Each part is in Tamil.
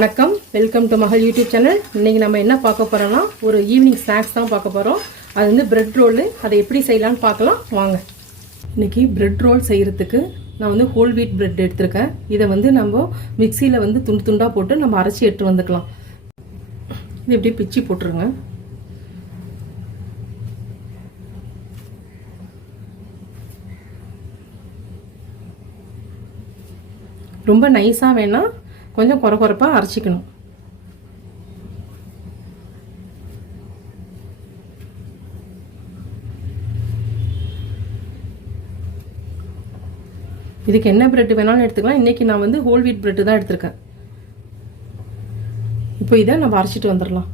வணக்கம், வெல்கம் டு மகள் யூடியூப் சேனல். இன்றைக்கி நம்ம என்ன பார்க்க போகிறோம்னா ஒரு ஈவினிங் ஸ்நாக்ஸ் தான் பார்க்க போகிறோம். அது வந்து பிரெட் ரோலு. அதை எப்படி செய்யலான்னு பார்க்கலாம் வாங்க. இன்றைக்கி பிரெட் ரோல் செய்கிறதுக்கு நான் வந்து ஹோல் வீட் பிரெட் எடுத்திருக்கேன். இதை வந்து நம்ம மிக்சியில் வந்து துண்டு துண்டாக போட்டு நம்ம அரைச்சி எடுத்து வந்துக்கலாம். இது இப்படி பிச்சு போட்டுருங்க. ரொம்ப நைஸாக வேணாம், கொஞ்சம் குறப்பாக அரைச்சிக்கணும். இதுக்கு என்ன பிரெட் வேணாலும் எடுத்துக்கலாம். இன்றைக்கி நான் வந்து ஹோல் வீட் பிரெட்டு தான் எடுத்திருக்கேன். இப்போ இதை நம்ம அரைச்சிட்டு வந்துடலாம்.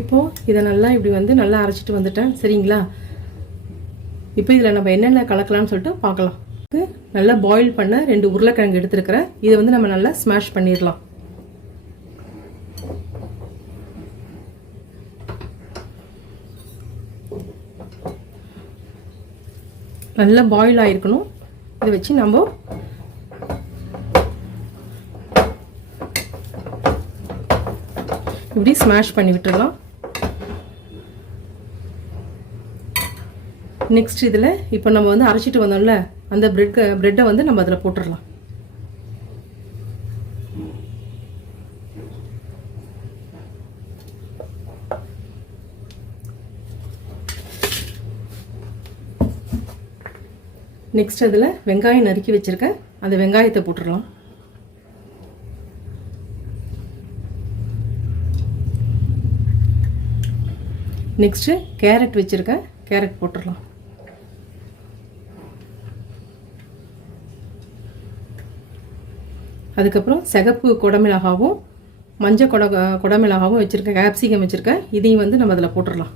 இப்போது இதை நல்லா இப்படி வந்து நல்லா அரைச்சிட்டு வந்துட்டேன். சரிங்களா? இப்போ இதில் நம்ம என்னென்ன கலக்கலாம்னு சொல்லிட்டு பார்க்கலாம். நல்லா பாயில் பண்ண 2 உருளைக்கிழங்கு எடுத்துருக்கிறேன். இதை வந்து நம்ம நல்லா ஸ்மாஷ் பண்ணிடலாம். நல்லா பாயில் ஆகிருக்கணும். இதை வச்சு நம்ம இப்படி ஸ்மாஷ் பண்ணி விட்டுடலாம். நெக்ஸ்ட் இதில் இப்போ நம்ம வந்து அரைச்சிட்டு வந்தோம்ல அந்த பிரெட்டை வந்து நம்ம அதில் போட்டுடலாம். நெக்ஸ்ட் அதில் வெங்காயம் நறுக்கி வச்சுருக்கேன். அந்த வெங்காயத்தை போட்டுடலாம். நெக்ஸ்ட்டு கேரட் வச்சுருக்கேன். கேரட் போட்டுடலாம். அதுக்கப்புறம் சிகப்பு குடமிளகாவும் மஞ்சள் குடமிளகாவும் வச்சுருக்கேன். கேப்சிகம் வச்சுருக்கேன். இதையும் வந்து நம்ம அதில் போட்டுடலாம்.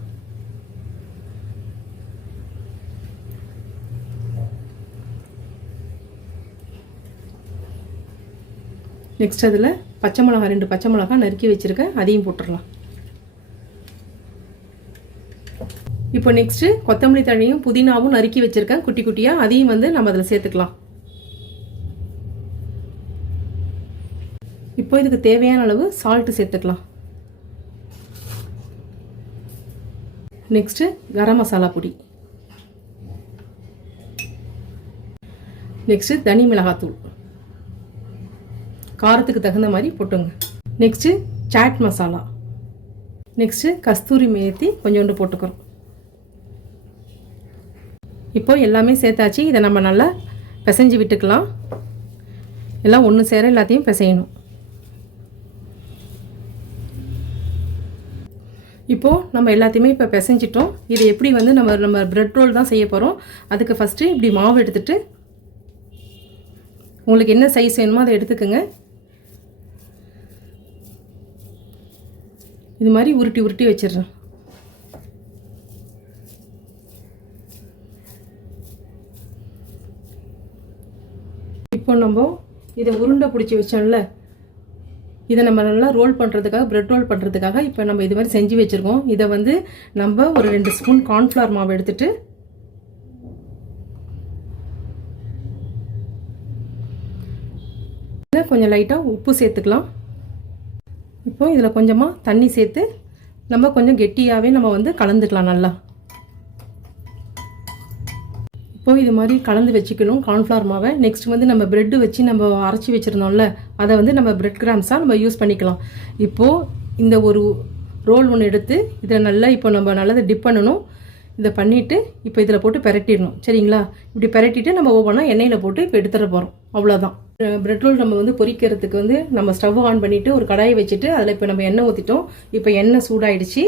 நெக்ஸ்ட் அதில் பச்சை மிளகா 2 பச்சை மிளகா நறுக்கி வச்சுருக்கேன். அதையும் போட்டுடலாம். இப்போ நெக்ஸ்ட்டு கொத்தமல்லி தழையும் புதினாவும் நறுக்கி வச்சுருக்கேன் குட்டி குட்டியாக. அதையும் வந்து நம்ம அதில் சேர்த்துக்கலாம். இப்போ இதுக்கு தேவையான அளவு சால்ட்டு சேர்த்துக்கலாம். நெக்ஸ்ட்டு கரம் மசாலா பொடி. நெக்ஸ்ட்டு தனி மிளகாத்தூள் காரத்துக்கு தகுந்த மாதிரி போட்டுங்க. நெக்ஸ்ட்டு சாட் மசாலா. நெக்ஸ்ட்டு கஸ்தூரி மேத்தி கொஞ்சோண்டு போட்டுக்கிறோம். இப்போ எல்லாமே சேர்த்தாச்சு. இதை நம்ம நல்லா பிசைஞ்சு விட்டுக்கலாம். எல்லாம் ஒன்று சேர எல்லாத்தையும் பிசையணும். இப்போது நம்ம எல்லாத்தையுமே இப்போ பிசைஞ்சிட்டோம். இதை எப்படி வந்து நம்ம பிரெட் ரோல் தான் செய்ய போகிறோம். அதுக்கு ஃபஸ்ட்டு இப்படி மாவு எடுத்துட்டு உங்களுக்கு என்ன சைஸ் வேணுமோ அதை எடுத்துக்கோங்க. இது மாதிரி உருட்டி உருட்டி வச்சிடுறேன். இப்போ நம்ம இதை உருண்டை பிடிச்சி வச்சோம்ல, இதை நம்ம நல்லா ரோல் பண்ணுறதுக்காக பிரெட் ரோல் பண்ணுறதுக்காக இப்போ நம்ம இது மாதிரி செஞ்சு வச்சுருக்கோம். இதை வந்து நம்ம ஒரு 2 ஸ்பூன் கார்ன்ஃப்ளவர் மாவு எடுத்துட்டு கொஞ்சம் லைட்டாக உப்பு சேர்த்துக்கலாம். இப்போ இதில் கொஞ்சமாக தண்ணி சேர்த்து நம்ம கொஞ்சம் கெட்டியாகவே நம்ம வந்து கலந்துக்கலாம் நல்லா. இப்போ இது மாதிரி கலந்து வச்சுக்கணும் கார்ன்ஃப்ளவர் மாவை. நெக்ஸ்ட் வந்து நம்ம பிரெட்டு வச்சு நம்ம அரைச்சி வச்சுருந்தோம்ல, அதை வந்து நம்ம பிரெட் கிராம்ஸாக நம்ம யூஸ் பண்ணிக்கலாம். இப்போது இந்த ஒரு ரோல் ஒன்று எடுத்து இதில் நல்லா இப்போ நம்ம நல்லா டிப் பண்ணணும். இதை பண்ணிவிட்டு இப்போ இதில் போட்டு பெரட்டிடணும். சரிங்களா? இப்படி பெரட்டிட்டு நம்ம ஒவ்வொன்றா எண்ணெயில் போட்டு இப்போ எடுத்துகிட்டு போகிறோம். அவ்வளோதான். பிரெட் ரோல் நம்ம வந்து பொரிக்கிறதுக்கு வந்து நம்ம ஸ்டவ் ஆன் பண்ணிவிட்டு ஒரு கடாயை வச்சுட்டு அதில் இப்போ நம்ம எண்ணெய் ஊற்றிட்டோம். இப்போ எண்ணெய் சூடாயிடுச்சு.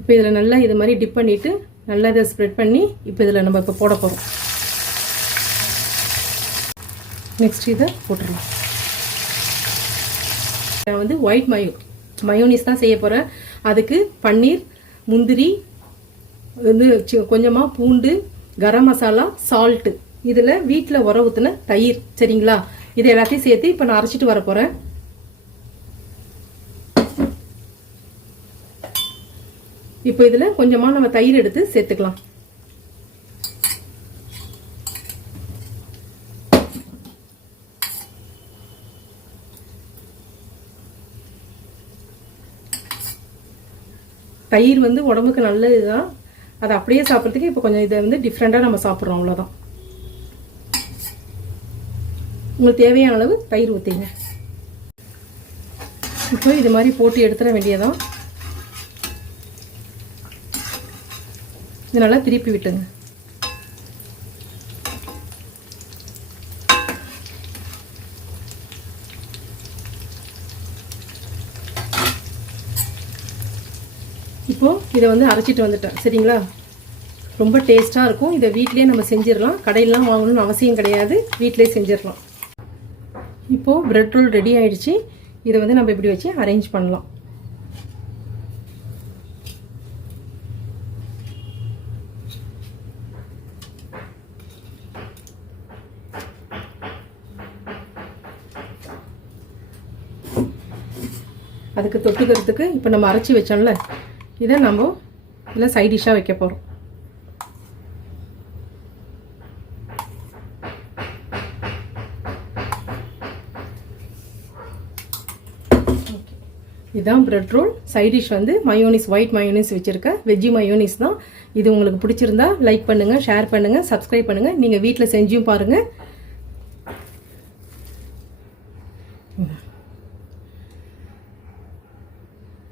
இப்போ இதில் நல்லா இது மாதிரி டிப் பண்ணிவிட்டு நல்லா இதை ஸ்ப்ரெட் பண்ணி இப்போ இதில் நம்ம இப்போ போட போகிறோம். நெக்ஸ்ட் இதை போட்டுடலாம். நான் வந்து ஒயிட் மயோனிஸ் தான் செய்ய போகிறேன். அதுக்கு பன்னீர், முந்திரி, வந்து கொஞ்சமாக பூண்டு, கரம் மசாலா, சால்ட்டு, இதில் வீட்டில் உர ஊற்றின தயிர். சரிங்களா? இது எல்லாத்தையும் சேர்த்து இப்போ நான் அரைச்சிட்டு வர போகிறேன். இப்போ இதில் கொஞ்சமாக நம்ம தயிர் எடுத்து சேர்த்துக்கலாம். தயிர் வந்து உடம்புக்கு நல்லது தான். அதை அப்படியே சாப்பிட்றதுக்கு இப்போ கொஞ்சம் இதை வந்து டிஃப்ரெண்ட்டாக நம்ம சாப்பிட்றோம், அவ்வளோதான். உங்களுக்கு தேவையான அளவு தயிர் ஊற்றிங்க. இப்போ இது மாதிரி போட்டு எடுத்துட வேண்டியதான். இது நல்லா திருப்பி விட்டுங்க. இப்போது இதை வந்து அரைச்சிட்டு வந்துட்டேன், சரிங்களா? ரொம்ப டேஸ்ட்டாக இருக்கும். இதை வீட்டிலே நம்ம செஞ்சிடலாம். கடையிலாம் வாங்கணும்னு அவசியம் கிடையாது, வீட்டிலே செஞ்சிடலாம். இப்போது பிரெட் ரோல் ரெடி ஆகிடுச்சு. இதை வந்து நம்ம இப்படி வச்சு அரேஞ்ச் பண்ணலாம். அதுக்கு தொட்டுக்கிறதுக்கு இப்போ நம்ம அரைச்சி வச்சோம்ல, இதை நம்ம இதில் சைட் டிஷ்ஷாக வைக்க போகிறோம். இதுதான் பிரெட் ரோல். சைட் டிஷ் வந்து மயோனிஸ், ஒயிட் மயோனிஸ் வச்சுருக்கேன், வெஜ்ஜி மயோனிஸ் தான். இது உங்களுக்கு பிடிச்சிருந்தா லைக் பண்ணுங்கள், ஷேர் பண்ணுங்கள், சப்ஸ்கிரைப் பண்ணுங்கள். நீங்கள் வீட்டில் செஞ்சும் பாருங்கள்.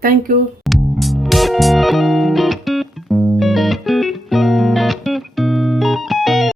தேங்க்யூ.